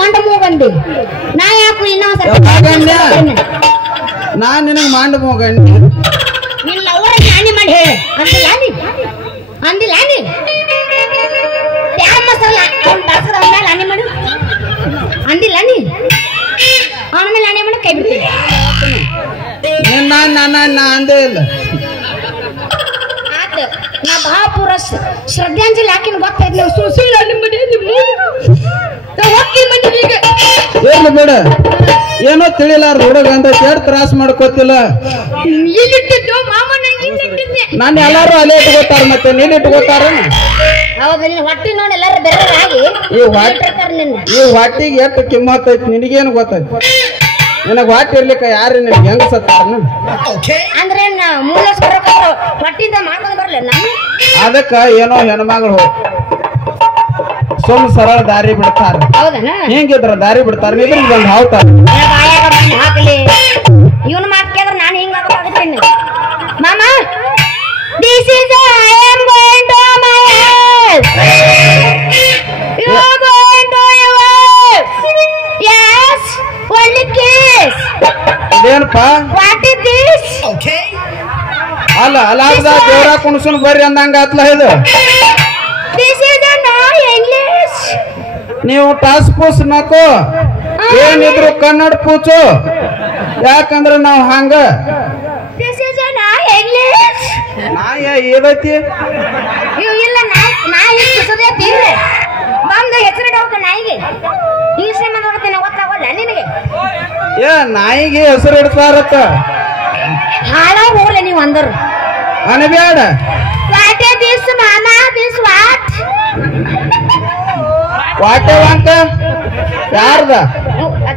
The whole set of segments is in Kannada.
ಮಂಡ ಮೂಗಂದಿ ನಾ ಯಾಕು ಇನ್ನೊಂದ್ ನಾನ್ ನಿನಗ ಮಂಡ ಮೂಗಂಡಿ ನಿನ್ನ ಅವರ ಜ್ಞಾನಿ ಮಾಡಿ ಹೇಳಿ ಅಂದಿಲ್ಲ ನೀ ಯಾವ ಮಸಾಲ ದಾಸರ ಮೇಲೆ ಅಣಿ ಮಾಡು ಅಂದಿಲ್ಲ ನೀ ಅವನ ಮೇಲೆ ಅಣಿ ಮಾಡಿ ಕೈ ಬಿಡ್ತೀನಿ ನಾ ಅಂದೇ ಇಲ್ಲ ಆತ ನಾ ಮಹಾಪುರ ಶ್ರದ್ಧಾಂಜಲಿ ಹಾಕಿನ ಗೊತ್ತಾಯ್ತು ನೀವು ಸುಳ್ಳು ಅಣ್ಣಿ ಮಾಡಿ ಏನು ಬಿಡ ಏನೋ ತಿಳಿಲಾರ ಹುಡುಗ ಅಂತ ಎರಡು ತ್ರಾಸ ಮಾಡ್ಕೋತಿಲ್ಲ ನಾನು ಎಲ್ಲಾರು ಅಲ್ಲೇ ಇಟ್ಕೋತಾರ ಮತ್ತೆ ನೀನ್ ಇಟ್ಕೋತಾರ ಹೊಟ್ಟಿ ನೋಡಿ ಎಲ್ಲಾರು ಬೇರೆ ಆಗಿ ಈ ಹೊಟ್ಟಿಗೆ ಎಷ್ಟು ಕಿಮ್ಮತ್ ಐತಿ ನಿನಗೇನು ಗೊತ್ತೈತಿ ನಿನಗ ಹೊಟ್ಟಿ ಇರ್ಲಿಕ್ಕ ಯಾರು ನಿನಗೆ ಹೆಂಗ್ ಸತ್ತಾರ ಅಂದ್ರೆ ಹೊಟ್ಟಿಂದ ಮಾಡ್ಕೊಂಡು ಬರ್ಲಿಲ್ಲ ಅದಕ್ಕ ಏನೋ ಹೆಣ್ಮಗಳು ಸುಮ್ ಸರಳ ದಾರಿ ಬಿಡ್ತಾರ ಹೆಂಗಿದ್ರ ದಾರಿ ಬಿಡ್ತಾರ ಇದ್ರ ಬಂದು ಹಾವ್ತಾರ ಹಾಕಲಿ ಇವನು ಮಾತಾಡಿದ್ರೆ ನಾನು ಹಿಂಗ ಆಗಬೇಕಾಗತ್ತೀನಿ ಮಾಮ this is I am going to my house you are going to your house yes only kiss ಇದೇನಪ್ಪ what is this okay ಅಲ್ಲ ಅಲಾಗದ ದೇವರ ಕುಣಸನ್ ಬರ್ರಿ ಅಂದಂಗ ಆತ್ಲ ಇದು this is no English ನೀವು ಟಾಸ್ ಪೂಸ್ ನಾಕು ಏನಿದ್ರು ಕನ್ನಡ ಪೂಚು ಯಾಕಂದ್ರ ನಾವು ಹಂಗ this is no English ನಾಯ ಏದೈತಿ ಇಲ್ಲ ನಾಯಿ ಕಿಸದೈತಿ ಬಂದು ಹೆಸರಿಡೋಕ ನಾಯಿಗೆ ಇಂಗ್ಲಿಷ್ ಮಾತಾಡ್ತೀನಿ ಗೊತ್ತಾಗಲ್ಲ ನಿನಗೆ ಏ ನಾಯಿಗೆ ಹೆಸರು ಇಡ್ತಾರತ್ತ ಹಾಳಾಗಿ ಹೋಗ್ಲೆ ನೀವು ಅಂದರು ಅನಬ್ಯಾಡ ವಾಟ್ ಇಸ್ ದಿಸ್ ಮಾಮಾ ದಿಸ್ ವಾಟ್ ವಾಟೆ ವಾಂಕ ಯಾರ್ದ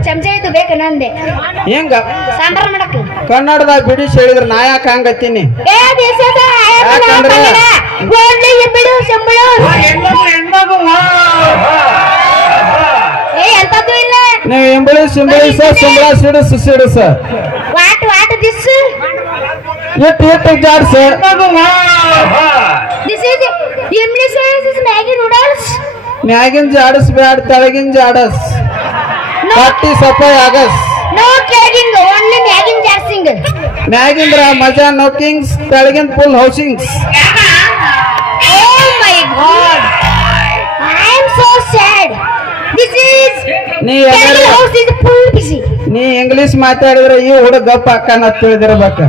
ಚಮಚ ಇದು ಬೇಕು ನಂದೆ ಹೆಂಗ ಸಾಂಬಾರ್ ಮಾಡಕ್ಕೆ ಕನ್ನಡದಾಗ ಬಿಡಿಸಿ ಹೇಳಿದ್ರ ನಾ ಯಾಕೆ ಹಂಗತ್ತೀನಿ ಯಾಕಂದ್ರ ಬಿಡು ಸಂಬಳ ಎಂತದ್ದು ಇಲ್ಲ ನೀವು ಇಂಬಳಿಸ್ ಸಂಬಳ ಸಿಡಿಸ ವಾಟ್ ದಿಸ್ ಇಟ್ಟು ಜಾಡ್ಸ this is English is Maggi noodles ಮ್ಯಾಗಿನ ಜಾಡಸ್ ಬ್ಯಾಡ ತೆಳಗಿನ ಜಾಡಸ್ ಕಟ್ಟಿ ಸಫಾಯಿ ಆಗಸ್ ನೋ ಟ್ರೇಡಿಂಗ್ ಓನ್ಲಿ ಮ್ಯಾಗಿನ್ ಜಾರ್ಸಿಂಗ್ ಮ್ಯಾಗಿಂದ್ರ ಮಜಾ ನೋಕಿಂಗ್ಸ್ ತೆಳಗಿನ ಫುಲ್ ಹೌಸಿಂಗ್ಸ್ oh my god I am so sad this is house is full busy ನೀ ಇಂಗ್ಲಿಷ್ ಮಾತಾಡಿದ್ರೆ ಈ ಹುಡುಗ ಗಪ್ಪ ಅಕ್ಕನ ತಿಳಿದಿರ್ಬೇಕ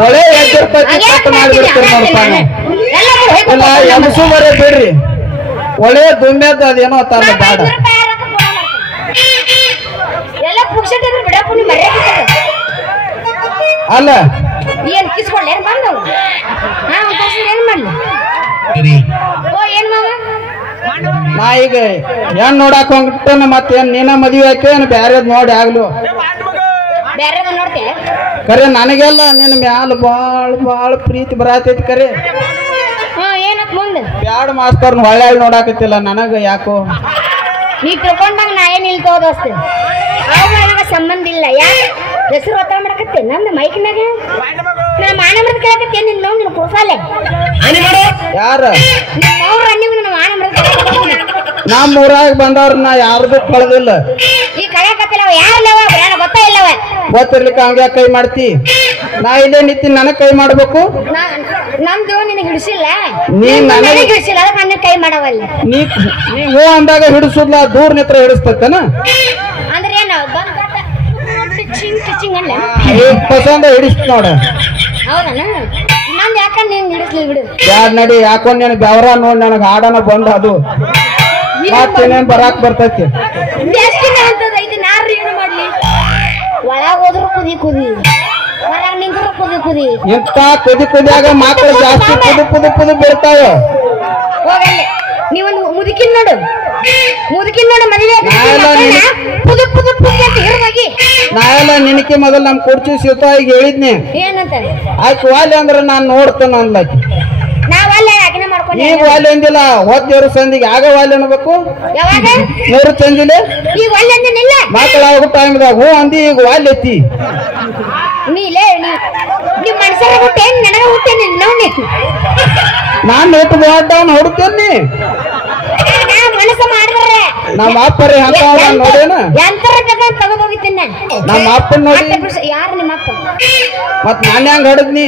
ಒಳ್ಳೆ ಎದ್ದಿರ್ತೈತಿ ಕಟ್ ಮಾಡಿಬಿಡ್ತೀರಿ ನೋಡ್ಪ ಇಲ್ಲ ಎಮಸು ಬರೇ ಬಿಡ್ರಿ ಒಳ್ಳೆ ದುಮ್ಮೆದ್ದು ಅದೇನೋ ತಾನ ಬಾಡ ಎಲ್ಲ ಪುಕ್ಷಟ ಬಿಡಪ್ಪು ಮರ್ಯಾದೆ ಅಲ್ಲ ಏನ್ ಕಿಸ್ಕೊಳ್ಳಿ ಏನ್ ಬಂದವು ಏನ್ ಮಾಡ್ಲಿ ಓ ಏನ್ ಮಾಮ ನಾ ಈಗ ಏನ್ ನೋಡಾಕ ಹೋಗ್ತಾನ ಮತ್ತೇನ್ ನೀನ ಮದ್ವೆ ಆಯ್ತು ಏನ್ ಬ್ಯಾರೇದ್ ನೋಡಿ ಆಗ್ಲು ಬೇರೆ ನೋಡ್ತೆ ಕರೆ ನನಗೆಲ್ಲ ನಿನ್ನ ಮ್ಯಾಲ ಬಾಳ ಪ್ರೀತಿ ಬರಾತೈತಿ ಕರೆ ಏನಕ್ ಮುಂದೆ ಬ್ಯಾಡ ಮಾಸ್ತರ್ನ ಹೊಳ್ಳೆ ನೋಡಾಕತ್ತಿಲ್ಲ ನನಗ ಯಾಕೋ ನೀ ತಿಳ್ಕೊಂಡಂಗ ನಾ ಏನ್ ಇಲ್ತೋದಸ್ತೆ ಅವಾಗ ಸಂಬಂಧ ಇಲ್ಲ ಯಾಕೆ ಹೆಸರು ಒತ್ತಡ ಮಾಡಕತ್ತೆ ನಂದು ಮೈಕ್ನಾಗ ನಾ ಮಾನ ಮರದ ಕೇಳಕತ್ತೆ ನಿನ್ನ ನೋವು ನಿನ್ನ ಕೂಸಾಲೆ ಯಾರ ಅವ್ರ ನೀವು ನನ್ನ ಮಾನ ಮರದ ನಮ್ಮ ಊರಾಗ ಬಂದವ್ರನ್ನ ಯಾರ್ದು ಕಳೆದಿಲ್ಲ ಈ ಕಳೆಕತ್ತಿಲ್ಲ ಯಾರಲ್ಲವ ಯಾರ ಗೊತ್ತಾ ಇಲ್ಲವ ಗೊತ್ತಿರ್ಲಿಕ್ಕ ಹಂಗ ಕೈ ಮಾಡ್ತಿ ನಾ ಇಲ್ಲೇ ನಿಂತೀನಿ ನನಗ್ ಕೈ ಮಾಡ್ಬೇಕು ನಮ್ದು ನಿನಗೆ ಹಿಡಿಸಿಲ್ಲ ನೀ ನನಗೆ ಹಿಡಿಸಿಲ್ಲ ಅದಕ್ಕೆ ನನ್ನ ಕೈ ಮಾಡವಲ್ಲ ನೀ ಹೋ ಅಂದಾಗ ಹಿಡಿಸುದ್ಲ ದೂರ ನಿತ್ರ ಹಿಡಿಸ್ತೇನ ಅಂದ್ರೆ ಏನು ಟಿಚಿಂಗ್ ಅಲ್ಲ ಪಸಂದ ಹಿಡಿಸ್ತ ನೋಡ ಹೌದನ ನಂದು ಯಾಕಂದ್ರೆ ನೀನ್ ಹಿಡಿಸ್ಲಿ ಬಿಡು ಯಾರ್ ನಡಿ ಯಾಕೊಂಡ್ ನೀನ್ ಬೆವರ ನೋಡ್ ನನಗ್ ಹಾಡನ ಬಂದ ಅದು ಮತ್ತೇನೇನ್ ಬರಾಕ್ ಬರ್ತೈತಿ ಅಂತದೈತಿ ನಾರ್ರಿ ಏನು ಮಾಡ್ಲಿ ಒಳಗ ಹೋದ್ರು ಕುದಿ ಹೊರಗ ನಿಂತ್ರು ಕುದಿ ಇಂತ ಕುದಿಯಾಗ ಮಕ್ಕಳು ಜಾಸ್ತಿ ಕುದು ಬೀಳ್ತಾವ ಹೋಗಲ್ಲ ನೀವೊಂದು ಮುದುಕಿನ್ ನೋಡು ಮದುವೆ ಅಂತ ಹೇಳಿ ನಾ ಎಲ್ಲ ನಿನಕ್ಕೆ ಮೊದಲು ನಮ್ ಕುರ್ಚಿ ಸಿಗ್ತಾ ಈಗ ಹೇಳಿದ್ನಿ ಏನಂತ ಆಯ್ತು ವಾಲಿ ಅಂದ್ರ ನಾನ್ ನೋಡ್ತೇನೆ ಅನ್ಲಕ್ಕಿ ಈಗ ವಾಲಿ ಅಂದಿಲ್ಲ ಹೋದ್ಯವ್ರ ಸಂದಿಗೆ ಆಗ ವಾಲಿ ಅನ್ಬೇಕು ಯಾವಾಗ ಮೂರು ಚಂದಿಲೆ ಈಗ ಒಳ್ಳೆ ಅಂದಿನಿಲ್ಲ ಮಕ್ಕಳಾಗ ಟೈಮ್ದಾಗ ಹೂ ಅಂದಿ ಈಗ ವಾಲ್ ಎತ್ತಿ ನೀಲೇ ನೀವ್ ಮನುಷ್ಯರ ಹುಟ್ಟೆ ನನಗ ಹುಟ್ಟೇನಿ ನೋಡಿ ನಾನ್ ನೆಟ್ಟು ಬಾಡ್ಡವನ್ ಹೊಡ್ತೇನಿ ಮನಸ್ಸು ಮಾಡಿದ್ರೆ ನಮ್ಮ ಅಪ್ಪರೇ ಅಂತ ನೋಡೇನ ಎಂತರ ತಗೊಂಡ್ ಹೋಗಿದ್ದೀನಿ ನಮ್ಮ ಅಪ್ಪನ್ ನೋಡಿ ಯಾರು ನಿಮ್ಮ ಅಪ್ಪ ಮತ್ ನಾನ್ ಹೆಂಗ್ ಹೊಡದ್ನಿ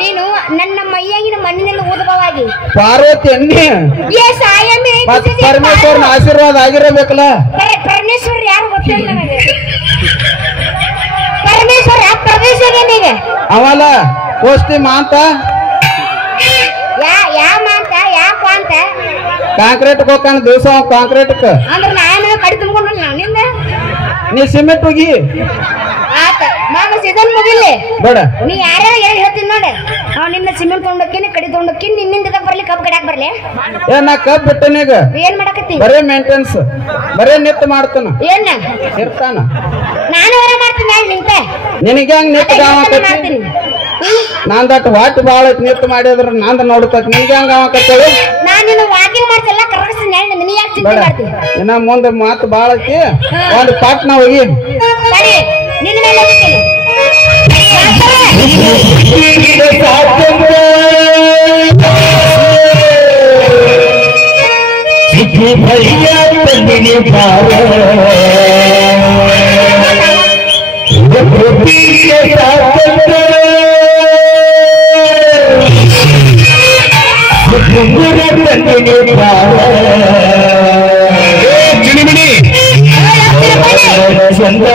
ನೀನು ನನ್ನ ಮೈಯಾಗಿನ ಮಣ್ಣಿನಲ್ಲಿ ಊದಬವಾಗಿ ಪಾರ್ವತಿ ಅನ್ನಿ ಮತ್ ಪರಮೇಶ್ವರನ ಆಶೀರ್ವಾದ ಆಗಿರಬೇಕಲ್ಲ ಪರಮೇಶ್ವರ ಯಾರು ಗೊತ್ತಿಲ್ಲ ನನಗೆ ಪರಮೇಶ್ವರ ಪ್ರವೇಶಿಗೆ ಅವಲ್ಲ ಕೋಷ್ಟಿ ಮಾಂತ ಯಾವ ಮಾಂತ ಯಾಕ ಅಂತ ಕಾಂಕ್ರೀಟ್ ಹೋಗ್ತಾನ ದಿವಸ ಕಾಂಕ್ರೀಟ್ ಅಂದ್ರೆ ನಾನು ಕಡಿ ತುಂಬಿಕೊಂಡಲ್ಲ ನಿಂದ ನೀ ಸಿಮೆಂಟ್ ಹೋಗಿ ಆತ ಮಾಮ ಸೀಸನ್ ಮುಗಿಲಿ ಬೇಡ ನೀ ಯಾರ್ಯಾರ ಏನ್ ಹೇಳ್ತೀನಿ ನೋಡಿ ಅವ್ ನಿನ್ನ ಸಿಮೆಂಟ್ ತಗೊಂಡಕ್ಕಿನಿ ಕಡಿ ತಗೊಂಡಕ್ಕಿನಿ ನಿನ್ನಿಂದ ಬರ್ಲಿ ಕಬ್ಬು ಕಡ್ಯಾಕ್ ಬರ್ಲಿ ಏ ನಾ ಕಬ್ ಬಿಟ್ಟನೀಗ ಏನ್ ಮಾಡಕತ್ತಿ ಬರೇ ಮೇಂಟೆನ್ಸ್ ಬರೇ ನಿತ್ ಮಾಡ್ತಾನ ಏನ ಇರ್ತಾನ ನಾನು ಹೊರ ಮಾಡ್ತೀನಿ ಹೇಳಿ ನಿಂತೆ ನಿನಗೆ ಹೆಂಗ್ ನಿತ್ ಮಾಡ್ತೀನಿ ನಾನ್ ದಟ್ ವಾಟ್ ಬಾಳ ನಿತ್ ಮಾಡಿದ್ರ ನಂದ ನೋಡ್ತತ್ ನಿನ್ಗೆ ಹೆಂಗ ಕತ್ತೇಳಿ ನಾನು ನಿನ್ನ ವಾಕಿಂಗ್ ಮಾಡ್ತಿಲ್ಲ ಕರ್ಗಿಸ್ತೀನಿ ಹೇಳಿ ನೀ ಯಾಕೆ ಚಿಂತೆ ಮಾಡ್ತೀನಿ ಇನ್ನ ಮುಂದೆ ಮಾತು ಬಾಳ ಐತಿ ಒಂದ್ ಪಾಟ್ನ ಹೋಗಿ ಸರಿ ನಿನ್ನ ಮೇಲೆ ಹೋಗ್ತೀನಿ भैया तन्नी पार के साथ तन्नी पार चंदा